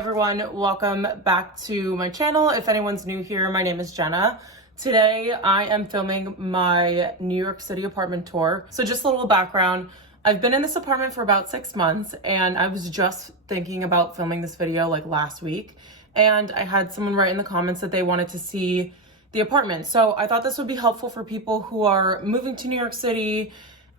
everyone, welcome back to my channel. If anyone's new here, my name is Jenna. Today I am filming my New York City apartment tour. So just a little background, I've been in this apartment for about 6 months and I was just thinking about filming this video like last week, and I had someone write in the comments that they wanted to see the apartment. So I thought this would be helpful for people who are moving to New York City,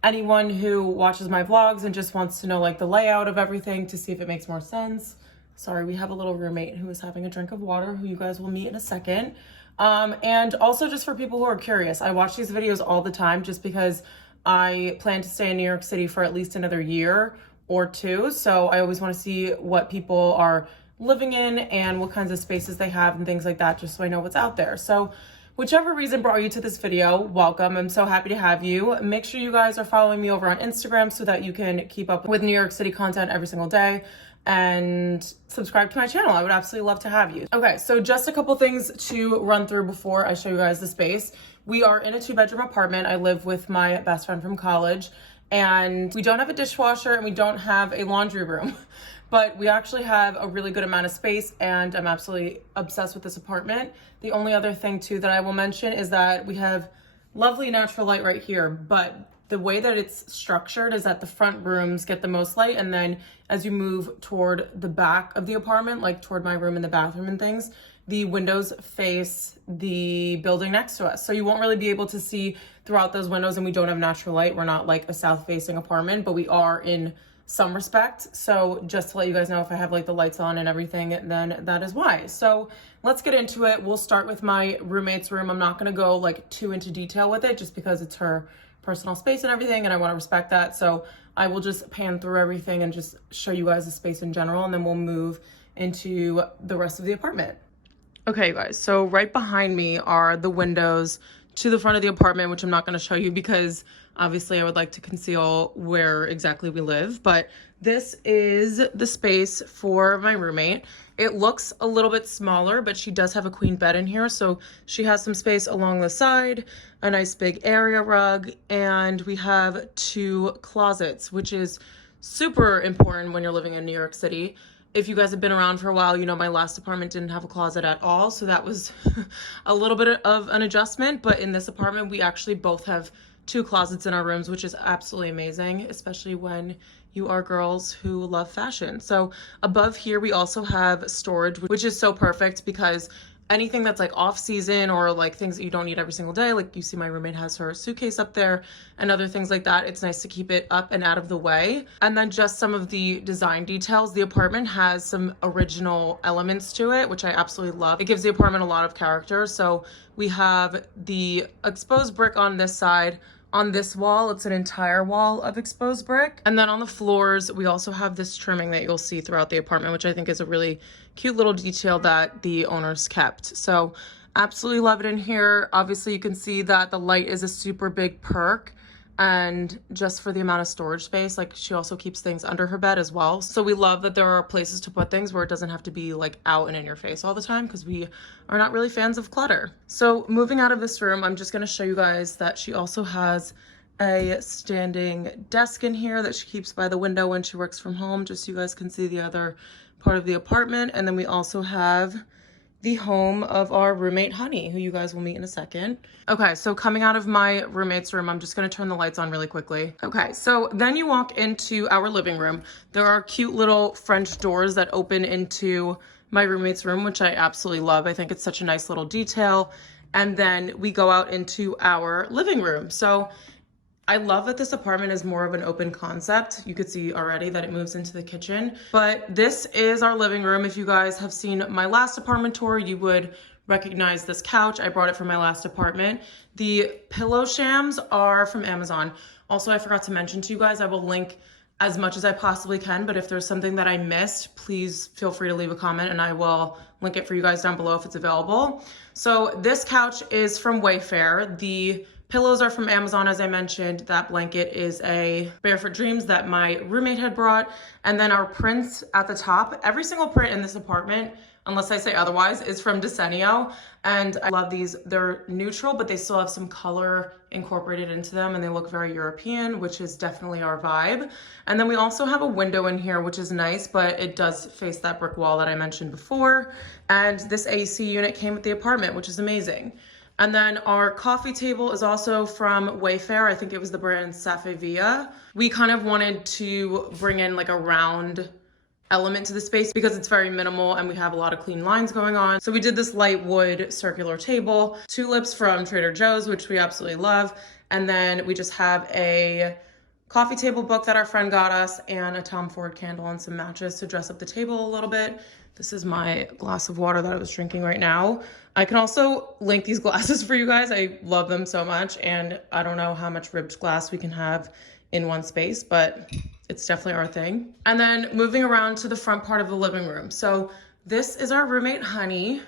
anyone who watches my vlogs and just wants to know like the layout of everything to see if it makes more sense. Sorry, we have a little roommate who is having a drink of water who you guys will meet in a second. And also just for people who are curious, I watch these videos all the time just because I plan to stay in New York City for at least another year or two. So I always want to see what people are living in and what kinds of spaces they have and things like that, just so I know what's out there. So whichever reason brought you to this video, welcome. I'm so happy to have you. Make sure you guys are following me over on Instagram so that you can keep up with New York City content every single day, and subscribe to my channel. I would absolutely love to have you. Okay, so just a couple things to run through before I show you guys the space. We are in a 2-bedroom apartment. I live with my best friend from college, and we don't have a dishwasher and we don't have a laundry room. But we actually have a really good amount of space and I'm absolutely obsessed with this apartment. The only other thing too that I will mention is that we have lovely natural light right here, but the way that it's structured is that the front rooms get the most light, and then as you move toward the back of the apartment, like toward my room and the bathroom and things, the windows face the building next to us. So you won't really be able to see throughout those windows, and we don't have natural light. We're not like a south-facing apartment, but we are in some respect. So just to let you guys know, if I have like the lights on and everything, then that is why. So let's get into it. We'll start with my roommate's room. I'm not gonna go like too into detail with it just because it's her personal space and everything, and I want to respect that. So I will just pan through everything and just show you guys the space in general, and then we'll move into the rest of the apartment. Okay, you guys, so right behind me are the windows to the front of the apartment, which I'm not going to show you because obviously I would like to conceal where exactly we live, but this is the space for my roommate. It looks a little bit smaller, but she does have a queen bed in here, so she has some space along the side, a nice big area rug, and we have 2 closets, which is super important when you're living in New York City. If you guys have been around for a while, you know my last apartment didn't have a closet at all, so that was a little bit of an adjustment. But in this apartment, we actually both have 2 closets in our rooms, which is absolutely amazing, especially when you are girls who love fashion. So above here, we also have storage, which is so perfect because anything that's like off season or like things that you don't need every single day, like you see my roommate has her suitcase up there and other things like that, it's nice to keep it up and out of the way. And then just some of the design details. The apartment has some original elements to it, which I absolutely love. It gives the apartment a lot of character. So we have the exposed brick on this side. On this wall, it's an entire wall of exposed brick. And then on the floors, we also have this trimming that you'll see throughout the apartment, which I think is a really cute little detail that the owners kept. So absolutely love it in here. Obviously, you can see that the light is a super big perk. And just for the amount of storage space, like she also keeps things under her bed as well. So we love that there are places to put things where it doesn't have to be like out and in your face all the time, because we are not really fans of clutter. So moving out of this room, I'm just going to show you guys that she also has a standing desk in here that she keeps by the window when she works from home, just so you guys can see the other part of the apartment. And then we also have the home of our roommate Honey, who you guys will meet in a second. Okay, so coming out of my roommate's room, I'm just gonna turn the lights on really quickly. Okay, so then you walk into our living room. There are cute little French doors that open into my roommate's room, which I absolutely love. I think it's such a nice little detail. And then we go out into our living room. So I love that this apartment is more of an open concept. You could see already that it moves into the kitchen, but this is our living room. If you guys have seen my last apartment tour, you would recognize this couch. I brought it from my last apartment. The pillow shams are from Amazon. Also, I forgot to mention to you guys, I will link as much as I possibly can, but if there's something that I missed, please feel free to leave a comment and I will link it for you guys down below if it's available. So this couch is from Wayfair. The pillows are from Amazon, as I mentioned. That blanket is a Barefoot Dreams that my roommate had brought. And then our prints at the top, every single print in this apartment unless I say otherwise, is from Desenio. And I love these. They're neutral, but they still have some color incorporated into them, and they look very European, which is definitely our vibe. And then we also have a window in here, which is nice, but it does face that brick wall that I mentioned before. And this AC unit came with the apartment, which is amazing. And then our coffee table is also from Wayfair. I think it was the brand Safevia. We kind of wanted to bring in like a round element to the space because it's very minimal and we have a lot of clean lines going on. So we did this light wood circular table, tulips from Trader Joe's, which we absolutely love. And then we just have a coffee table book that our friend got us and a Tom Ford candle and some matches to dress up the table a little bit. This is my glass of water that I was drinking right now. I can also link these glasses for you guys. I love them so much, and I don't know how much ribbed glass we can have in one space, but it's definitely our thing. And then moving around to the front part of the living room. So this is our roommate, Honey.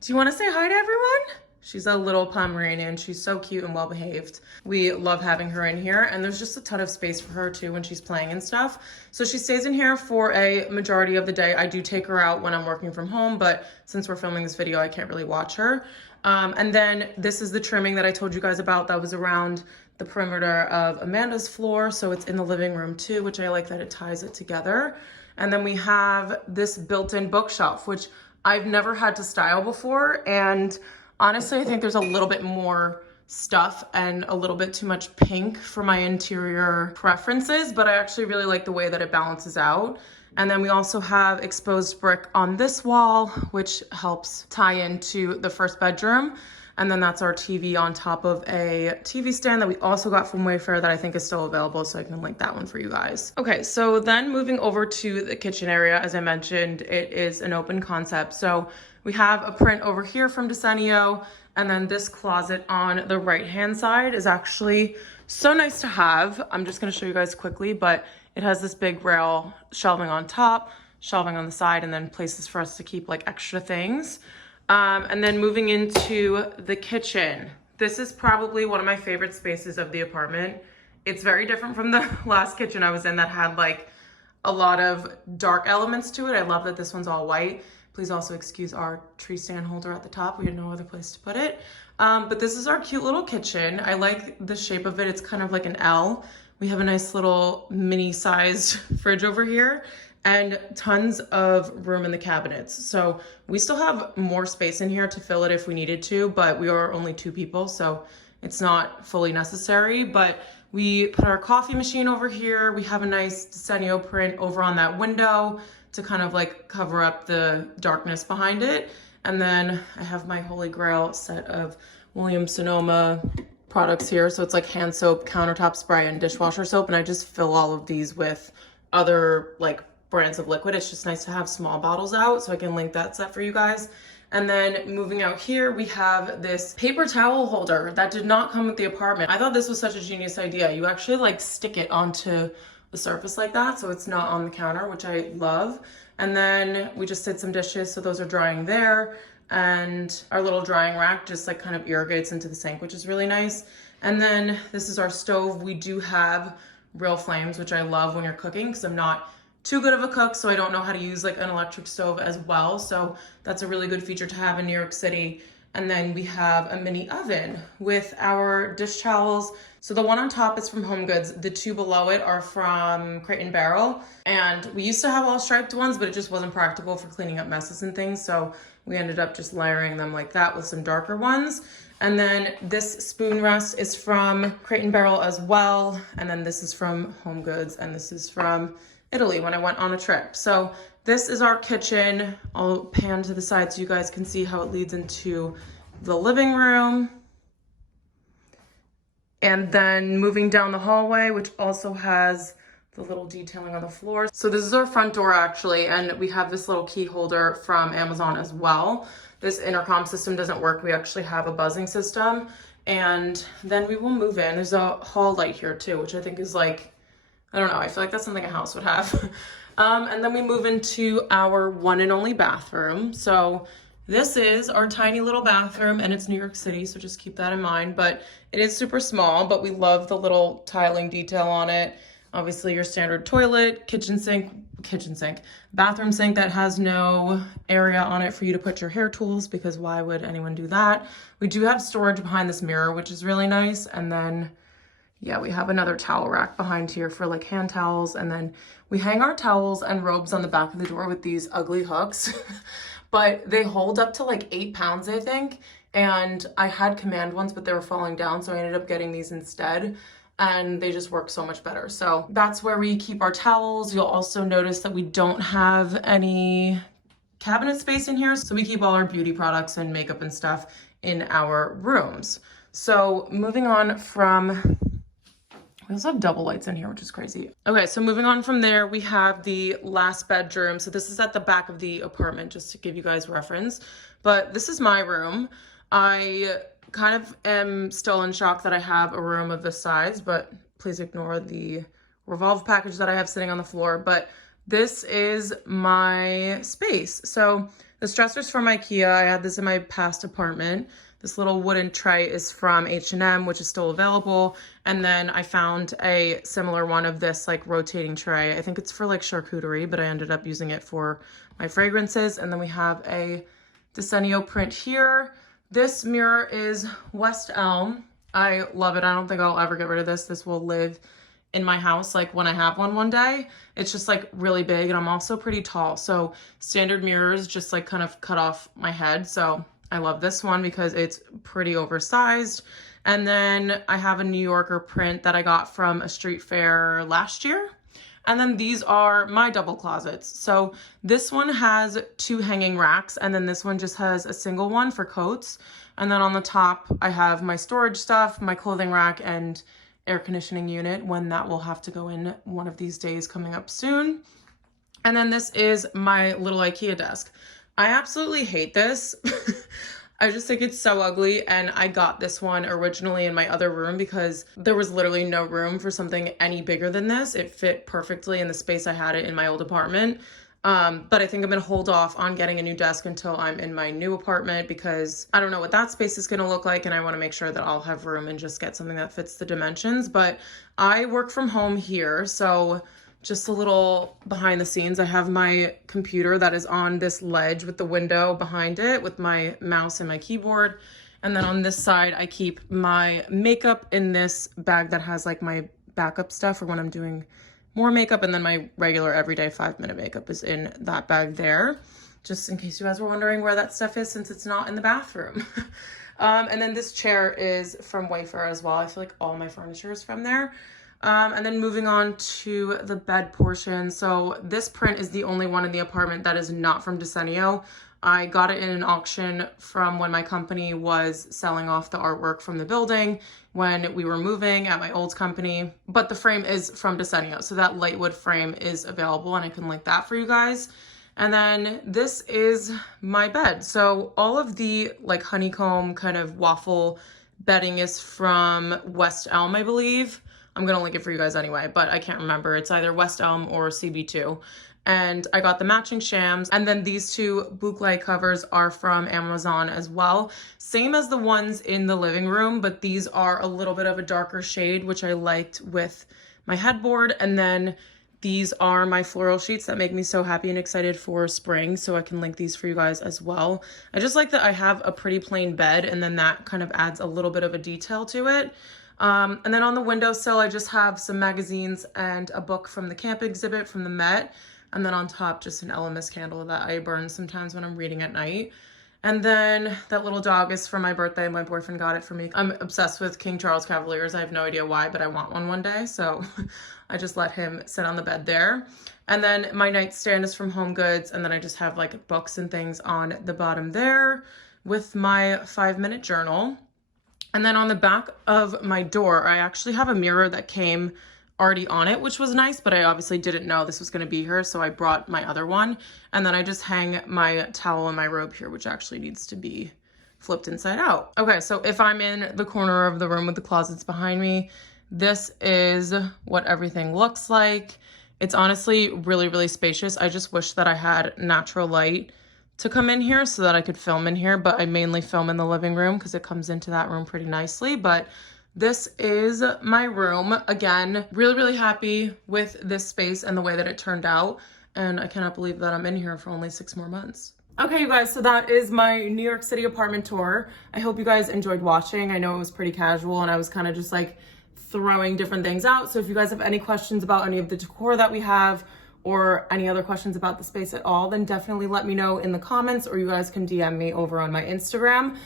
Do you want to say hi to everyone? She's a little Pomeranian. She's so cute and well behaved. We love having her in here, and there's just a ton of space for her too when she's playing and stuff. So she stays in here for a majority of the day. I do take her out when I'm working from home, but since we're filming this video, I can't really watch her. And then this is the trimming that I told you guys about that was around the perimeter of Amanda's floor. So it's in the living room too, which I like that it ties it together. And then we have this built-in bookshelf, which I've never had to style before. And honestly, I think there's a little bit more stuff and a little bit too much pink for my interior preferences, but I actually really like the way that it balances out. And then we also have exposed brick on this wall, which helps tie into the first bedroom. And then that's our TV on top of a TV stand that we also got from Wayfair that I think is still available, so I can link that one for you guys. Okay, so then moving over to the kitchen area, as I mentioned, it is an open concept. So we have a print over here from Desenio, and then this closet on the right-hand side is actually so nice to have. I'm just gonna show you guys quickly, but it has this big rail shelving on top, shelving on the side, and then places for us to keep like extra things. And then moving into the kitchen. This is probably one of my favorite spaces of the apartment. It's very different from the last kitchen I was in that had like a lot of dark elements to it. I love that this one's all white. Please also excuse our tree stand holder at the top. We had no other place to put it. But this is our cute little kitchen. I like the shape of it. It's kind of like an L. We have a nice little mini sized fridge over here and tons of room in the cabinets. So we still have more space in here to fill it if we needed to, but we are only 2 people, so it's not fully necessary. But we put our coffee machine over here. We have a nice Desenio print over on that window to kind of like cover up the darkness behind it. And then I have my holy grail set of Williams-Sonoma products here. So it's like hand soap, countertop spray, and dishwasher soap. And I just fill all of these with other like brands of liquid. It's just nice to have small bottles out, so I can link that set for you guys. And then moving out here, we have this paper towel holder that did not come with the apartment. I thought this was such a genius idea. You actually like stick it onto the surface like that, so it's not on the counter, which I love. And then we just did some dishes, so those are drying there. And our little drying rack just like kind of irrigates into the sink, which is really nice. And then this is our stove. We do have real flames, which I love when you're cooking because I'm not too good of a cook, so I don't know how to use like an electric stove as well. So that's a really good feature to have in New York City. And then we have a mini oven with our dish towels. So the one on top is from HomeGoods. The 2 below it are from Crate and Barrel. And we used to have all striped ones, but it just wasn't practical for cleaning up messes and things. So we ended up just layering them like that with some darker ones. And then this spoon rest is from Crate and Barrel as well. And then this is from HomeGoods, and this is from Italy when I went on a trip. So this is our kitchen. I'll pan to the side so you guys can see how it leads into the living room. And then moving down the hallway, which also has the little detailing on the floor. So this is our front door actually, and we have this little key holder from Amazon as well. This intercom system doesn't work. We actually have a buzzing system. And then we will move in. There's a hall light here too, which I think is like, I don't know, I feel like that's something a house would have. And then we move into our one and only bathroom. So this is our tiny little bathroom, and it's New York City, so just keep that in mind. But it is super small, but we love the little tiling detail on it. Obviously your standard toilet, kitchen sink, bathroom sink that has no area on it for you to put your hair tools, because why would anyone do that? We do have storage behind this mirror, which is really nice. And then, yeah, we have another towel rack behind here for like hand towels. And then we hang our towels and robes on the back of the door with these ugly hooks, but they hold up to like 8 pounds, I think. And I had command ones, but they were falling down. So I ended up getting these instead, and they just work so much better. So that's where we keep our towels. You'll also notice that we don't have any cabinet space in here. So we keep all our beauty products and makeup and stuff in our rooms. So moving on from, we also have double lights in here, which is crazy. Okay, so moving on from there, we have the last bedroom. So this is at the back of the apartment, just to give you guys reference. But this is my room. I kind of am still in shock that I have a room of this size, but please ignore the Revolve package that I have sitting on the floor. But this is my space. So the dresser's from IKEA. I had this in my past apartment. This little wooden tray is from H&M, which is still available. And then I found a similar one of this like rotating tray. I think it's for like charcuterie, but I ended up using it for my fragrances. And then we have a Desenio print here. This mirror is West Elm. I love it. I don't think I'll ever get rid of this. This will live in my house like when I have one day. It's just like really big, and I'm also pretty tall. So standard mirrors just like kind of cut off my head. So I love this one because it's pretty oversized. And then I have a New Yorker print that I got from a street fair last year. And then these are my double closets. So this one has 2 hanging racks, and then this one just has a single one for coats. And then on the top, I have my storage stuff, my clothing rack, and air conditioning unit, when that will have to go in one of these days coming up soon. And then this is my little IKEA desk. I absolutely hate this. I just think it's so ugly, and I got this one originally in my other room because there was literally no room for something any bigger than this. It fit perfectly in the space I had it in my old apartment. But I think I'm gonna hold off on getting a new desk until I'm in my new apartment, because I don't know what that space is gonna look like, and I wanna make sure that I'll have room and just get something that fits the dimensions. But I work from home here, so just a little behind the scenes. I have my computer that is on this ledge with the window behind it with my mouse and my keyboard. And then on this side, I keep my makeup in this bag that has like my backup stuff for when I'm doing more makeup. And then my regular everyday 5-minute makeup is in that bag there, just in case you guys were wondering where that stuff is, since it's not in the bathroom. And then this chair is from Wayfair as well. I feel like all my furniture is from there. And then moving on to the bed portion. So this print is the only one in the apartment that is not from Desenio. I got it in an auction from when my company was selling off the artwork from the building when we were moving at my old company. But the frame is from Desenio, so that light wood frame is available, and I can link that for you guys. And then this is my bed. So all of the like honeycomb kind of waffle bedding is from West Elm, I believe. I'm gonna link it for you guys anyway, but I can't remember. It's either West Elm or CB2. And I got the matching shams. And then these 2 boucle covers are from Amazon as well. Same as the ones in the living room, but these are a little bit of a darker shade, which I liked with my headboard. And then these are my floral sheets that make me so happy and excited for spring. So I can link these for you guys as well. I just like that I have a pretty plain bed, and then that kind of adds a little bit of a detail to it. And then on the windowsill, I just have some magazines and a book from the camp exhibit from the Met. And then on top, just an Elemis candle that I burn sometimes when I'm reading at night. And then that little dog is for my birthday. My boyfriend got it for me. I'm obsessed with King Charles Cavaliers. I have no idea why, but I want one day. So I just let him sit on the bed there. And then my nightstand is from Home Goods. And then I just have like books and things on the bottom there with my 5-minute journal. And then on the back of my door, I actually have a mirror that came already on it, which was nice, but I obviously didn't know this was going to be here, so I brought my other one. And then I just hang my towel and my robe here, which actually needs to be flipped inside out. Okay, so if I'm in the corner of the room with the closets behind me, this is what everything looks like. It's honestly really, really spacious. I just wish that I had natural light to come in here so that I could film in here, but I mainly film in the living room because it comes into that room pretty nicely. But This is my room. Again, really happy with this space and the way that it turned out. And I cannot believe that I'm in here for only 6 more months. Okay, you guys, so that is my New York City apartment tour. I hope you guys enjoyed watching. I know it was pretty casual and I was kind of just like throwing different things out. So if you guys have any questions about any of the decor that we have or any other questions about the space at all, then definitely let me know in the comments, or you guys can DM me over on my Instagram.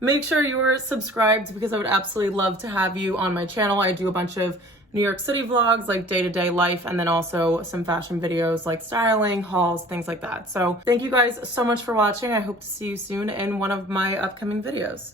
Make sure you are subscribed because I would absolutely love to have you on my channel. I do a bunch of New York City vlogs, like day-to-day life, and then also some fashion videos like styling, hauls, things like that. So thank you guys so much for watching. I hope to see you soon in one of my upcoming videos.